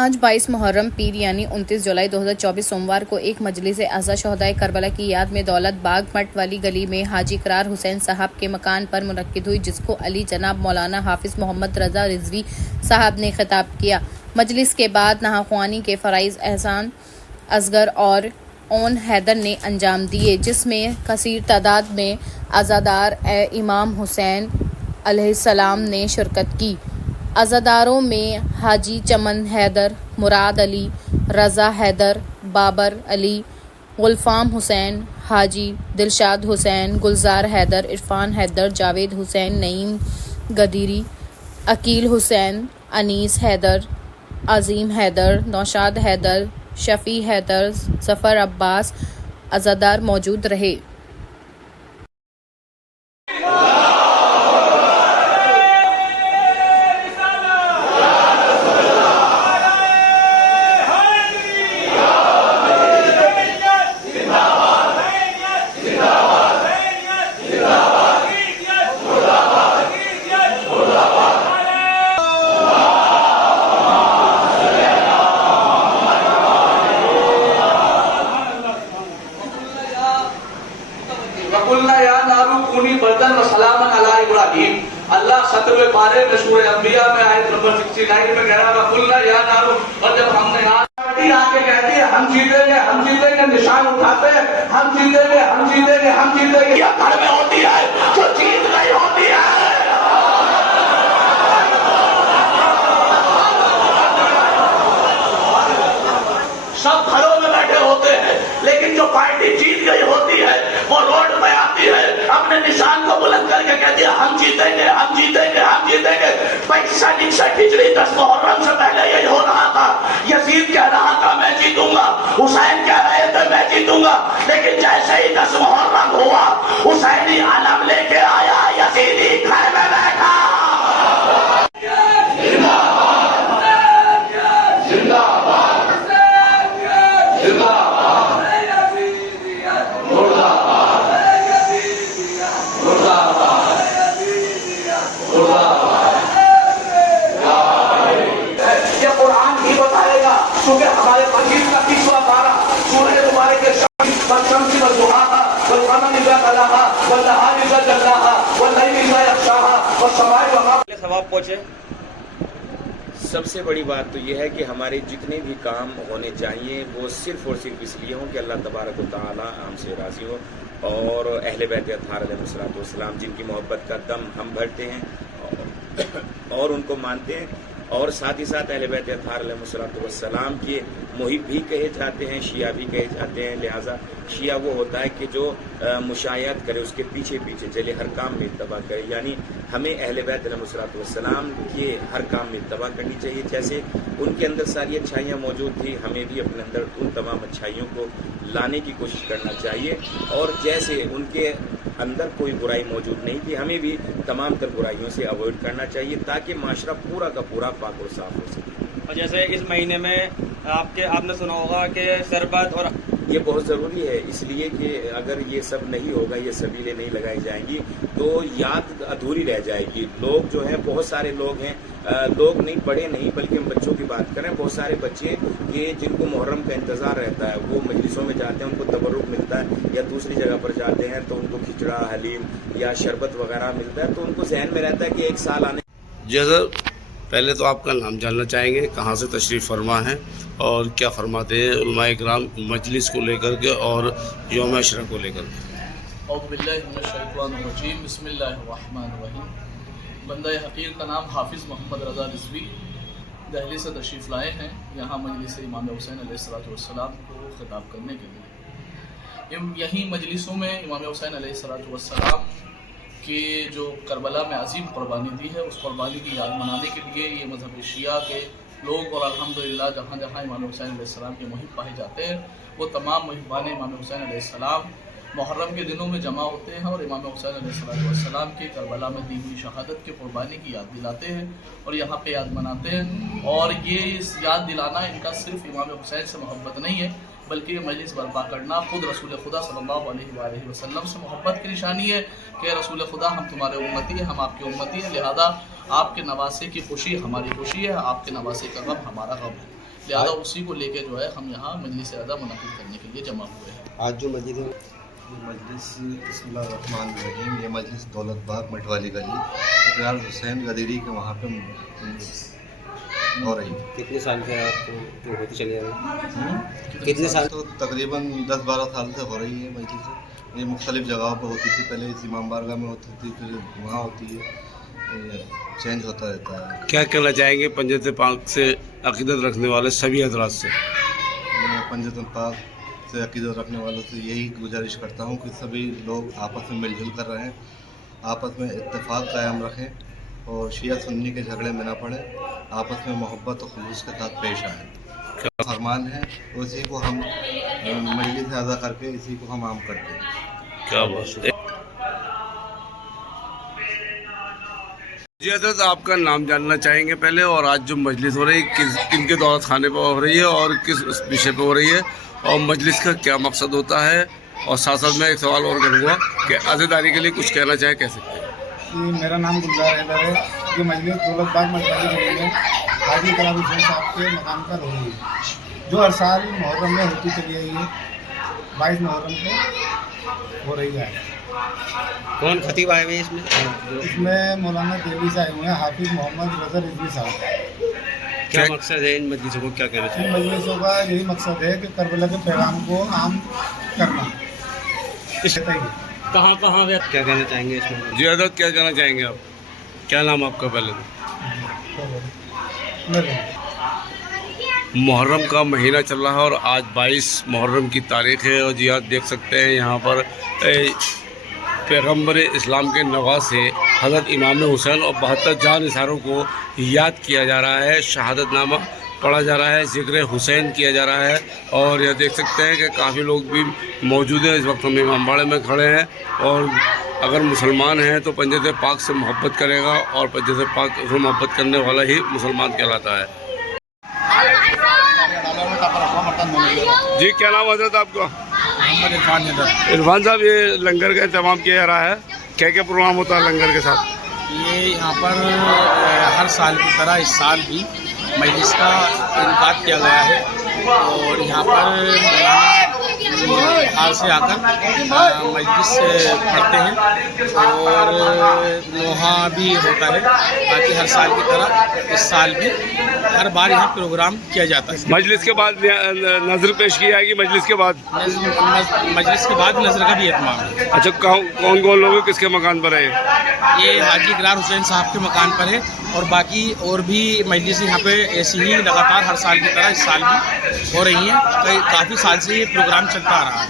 آج 22 محرم پیر یعنی 29 جولائی 2024 سوموار کو ایک مجلس اعزا شہدائے کربلا کی یاد میں دولت باغ مٹ والی گلی میں حاجی قرار حسین صاحب کے مکان پر منعقد ہوئی، جس کو علی جناب مولانا حافظ محمد رضا رضوی صاحب نے خطاب کیا۔ مجلس کے بعد نہاخوانی کے فرائض احسان اصغر اور اون حیدر نے انجام دیے، جس میں کثیر تعداد میں عزادار امام حسین علیہ السلام نے شرکت کی۔ عزاداروں میں حاجی چمن حیدر، مراد علی، رضا حیدر، بابر علی، غلفام حسین، حاجی دلشاد حسین، گلزار حیدر، عرفان حیدر، جاوید حسین، نعیم غدیری، عقیل حسین، انیس حیدر، عظیم حیدر، نوشاد حیدر، شفیع حیدر، ظفر عباس عزادار موجود رہے۔ اللہ 17ویں پارے میں سورہ انبیاء میں آیت نمبر 69 میں کہہ رہا ہے قلنا یا نار، اور جب ہم نے پارٹی آ کے کہتی ہے ہم جیتیں گے، نشان اٹھاتے ہیں ہم جیتیں گے، یہ گھر میں ہوتی ہے جو جیت نہیں ہوتی ہے۔ سب گھروں میں بیٹھے ہوتے ہیں، لیکن جو پارٹی جیت گئی ہوتی ہے وہ روڈ پہ آتی ہے، اپنے نشان کو بلند کر کے کہتی ہے ہم جیتیں گے۔ 65 ہجری 10 محرم سے پہلے یہ ہو رہا تھا، یزید کہہ رہا تھا میں جیتوں گا، حسین کہہ رہے تھے میں جیتوں گا، لیکن جیسے ہی 10 محرم ہوا حسینی علم لے کے آیا، یزیدی گھر میں بیٹھا۔ کیونکہ ہمارے مجید کا 30واں پارہ سورہ مبارک کے والشمس وضحاها والقمر اذا تلاها والنهار اذا جلاها والليل اذا يغشاها والسماء وما ثواب پہنچے۔ سب سے بڑی بات تو یہ ہے کہ ہمارے جتنے بھی کام ہونے چاہیے وہ صرف اور صرف اس لیے ہوں کہ اللہ تبارک و تعالی ہم سے راضی ہو، اور اہل بیت اطہار علیہ السلام جن کی محبت کا دم ہم بھرتے ہیں اور ان کو مانتے ہیں، اور ساتھ ہی ساتھ اہل بیت اطہار علیہ السلام کے محب بھی کہے جاتے ہیں، شیعہ بھی کہے جاتے ہیں۔ لہٰذا شیعہ وہ ہوتا ہے کہ جو مشایعت کرے، اس کے پیچھے پیچھے چلے، ہر کام میں اتباع کرے، یعنی ہمیں اہل بیت علیہ السلام کے ہر کام میں اتباع کرنی چاہیے۔ جیسے ان کے اندر ساری اچھائیاں موجود تھیں، ہمیں بھی اپنے اندر ان تمام اچھائیوں کو لانے کی کوشش کرنا چاہیے، اور جیسے ان کے اندر کوئی برائی موجود نہیں تھی ہمیں بھی تمام تر برائیوں سے اوائڈ کرنا چاہیے، تاکہ معاشرہ پورا کا پورا پاک اور صاف ہو سکے۔ اور جیسے اس مہینے میں آپ نے سنا ہوگا کہ شربت، اور یہ بہت ضروری ہے، اس لیے کہ اگر یہ سب نہیں ہوگا، یہ سبیلیں نہیں لگائی جائیں گی تو یاد ادھوری رہ جائے گی۔ لوگ جو ہیں بہت سارے لوگ ہیں، لوگ نہیں پڑھے نہیں بلکہ ہم بچوں کی بات کریں، بہت سارے بچے کہ جن کو محرم کا انتظار رہتا ہے، وہ مجلسوں میں جاتے ہیں، ان کو تبرک ملتا ہے، یا دوسری جگہ پر جاتے ہیں تو ان کو کھچڑا، حلیم یا شربت وغیرہ ملتا ہے، تو ان کو ذہن میں رہتا ہے کہ ایک سال آنے۔ جی سر، پہلے تو آپ کا نام جاننا چاہیں گے، کہاں سے تشریف فرما ہیں اور کیا فرماتے ہیں علماء کرام مجلس کو لے کر کے اور یوم عاشورہ کو لے کر کے؟ اعوذ باللہ من الشیطان الرجیم، بسم اللہ الرحمن الرحیم۔ بندہ حقیر کا نام حافظ محمد رضا رضوی دہلی سے تشریف لائے ہیں یہاں مجلس امام حسین علیہ السلام کو خطاب کرنے کے لیے۔ یہیں مجلسوں میں امام حسین علیہ السلام کی جو کربلا میں عظیم قربانی دی ہے، اس قربانی کی یاد منانے کے لیے یہ مذہب شیعہ کے لوگ، اور الحمدللہ جہاں جہاں امام حسین علیہ السلام کے محب پائے جاتے ہیں، وہ تمام محبان امام حسین علیہ السلام محرم کے دنوں میں جمع ہوتے ہیں اور امام حسین علیہ السلام کے کربلا میں دی ہوئی شہادت کی قربانی کی یاد دلاتے ہیں اور یہاں پہ یاد مناتے ہیں۔ اور یہ اس یاد دلانا ان کا صرف امام حسین سے محبت نہیں ہے، بلکہ یہ مجلس برپا کرنا خود رسول خدا صلی اللہ علیہ وآلہ وسلم سے محبت کی نشانی ہے کہ رسول خدا ہم تمہارے امتی ہیں، ہم آپ کے امتی ہیں، لہذا آپ کے نواسے کی خوشی ہماری خوشی ہے، آپ کے نواسے کا غم ہمارا غم ہے۔ لہذا اسی کو لے کے جو ہے ہم یہاں مجلس اعلیٰ منعقد کرنے کے لیے جمع ہوئے ہیں. آج جو مسجد ہے یہ مجلس بسم اللہ الرحمن الرحیم، یہ مجلس دولت باغ مٹ والی گلی اقرار حسین غدیری کے وہاں پہ ہو رہی ہے. کتنے سال سے آپ کو جو ہوتی چلی آ رہی؟ کتنے سال؟ تو تقریباً 10-12 سال سے ہو رہی ہے مجلس. یہ مختلف جگہوں پہ ہوتی تھی، پہلے اس امام بارگاہ میں ہوتی تھی، پھر وہاں ہوتی ہے، چینج ہوتا رہتا ہے. کیا کہنا چاہیں گے پنجت پاک سے عقیدت رکھنے والے سبھی حضرات سے؟ میں پنجت پاک سے عقیدت رکھنے والوں سے یہی گزارش کرتا ہوں کہ سبھی لوگ آپس میں مل جل کر رہیں، آپس میں اتفاق قائم رکھیں اور شیعہ سنی کے جھگڑے میں نہ پڑیں، آپس میں محبت و خلوص کے ساتھ پیش آئیں. فرمان ہے اسی کو ہم مجلس اعضا کر کے اسی کو ہم عام کرتے ہیں. کیا بات ہے. جی حضرت، آپ کا نام جاننا چاہیں گے پہلے، اور آج جو مجلس ہو رہی ہے کن کے دولت خانے پہ ہو رہی ہے اور کس وشے پہ ہو رہی ہے، اور مجلس کا کیا مقصد ہوتا ہے، اور ساتھ ساتھ میں ایک سوال اور کروں گا کہ عزیداری کے لیے کچھ کہنا چاہیں کہہ سکتے ہیں. جی، میرا نام گلزار حیدر ہے. یہ مجلس دولت باغ مٹ والی گلی میں حاجی اقرار حسین صاحب کے مقام پر ہو رہی ہے، جو ہر سال محرم میں ہوتی چلی آئی ہے. 22 محرم کو ہو رہی ہے. کون خطیب آئے ہوئے ہیں اس میں؟ اس میں مولانا دہلی سے آئے ہوئے ہیں، حافظ محمد رضا رضوی صاحب. کیا مقصد ہے ان مجلسوں کو، کیا کہنا ان چاہیں مجلسوں کا یہی مقصد ہے کہ کربلا کے پیغام کو عام کرنا. کہاں کہاں کیا کہنا چاہیں گے اس میں؟ جی حضرت، کیا کہنا چاہیں گے آپ؟ کیا نام آپ کا پہلے تو؟ محرم کا مہینہ چل رہا ہے اور آج 22 محرم کی تاریخ ہے، اور جی آپ دیکھ سکتے ہیں یہاں پر پیغمبر اسلام کے نواسے حضرت امام حسین اور 72 جان نثاروں کو یاد کیا جا رہا ہے، شہادت نامہ پڑھا جا رہا ہے، ذکر حسین کیا جا رہا ہے. اور یہ دیکھ سکتے ہیں کہ کافی لوگ بھی موجود ہیں. اس وقت ہم امام باڑے میں کھڑے ہیں، اور اگر مسلمان ہیں تو پنجت پاک سے محبت کرے گا، اور پنجت پاک سے محبت کرنے والا ہی مسلمان کہلاتا ہے. جی، کیا نام حضرت آپ کا؟ محمد عرفان حیدر. عرفان صاحب، یہ لنگر کا انتظام کیا جا رہا ہے، کیا کیا پروگرام ہوتا ہے لنگر کے ساتھ؟ یہ یہاں پر ہر سال کی طرح اس سال بھی مجلس کا انعقاد کیا گیا ہے، اور یہاں پر باہر سے آ کر مجلس پڑھتے ہیں، اور نوحہ بھی ہوتا ہے، باقی ہر سال کی طرح اس سال بھی ہر بار یہاں پروگرام کیا جاتا ہے. مجلس کے بعد نظر پیش کی جائے گی، مجلس کے بعد مجلس کے بعد نظر کا بھی اہتمام ہے. اچھا، کون کون لوگ کس کے مکان پر ہے؟ یہ حاجی اقرار حسین صاحب کے مکان پر ہے، اور باقی اور بھی مجلس یہاں پہ ایسی ہی لگاتار ہر سال کی طرح اس سال بھی ہو رہی ہیں. کافی سال سے یہ پروگرام چلتا آ رہا ہے.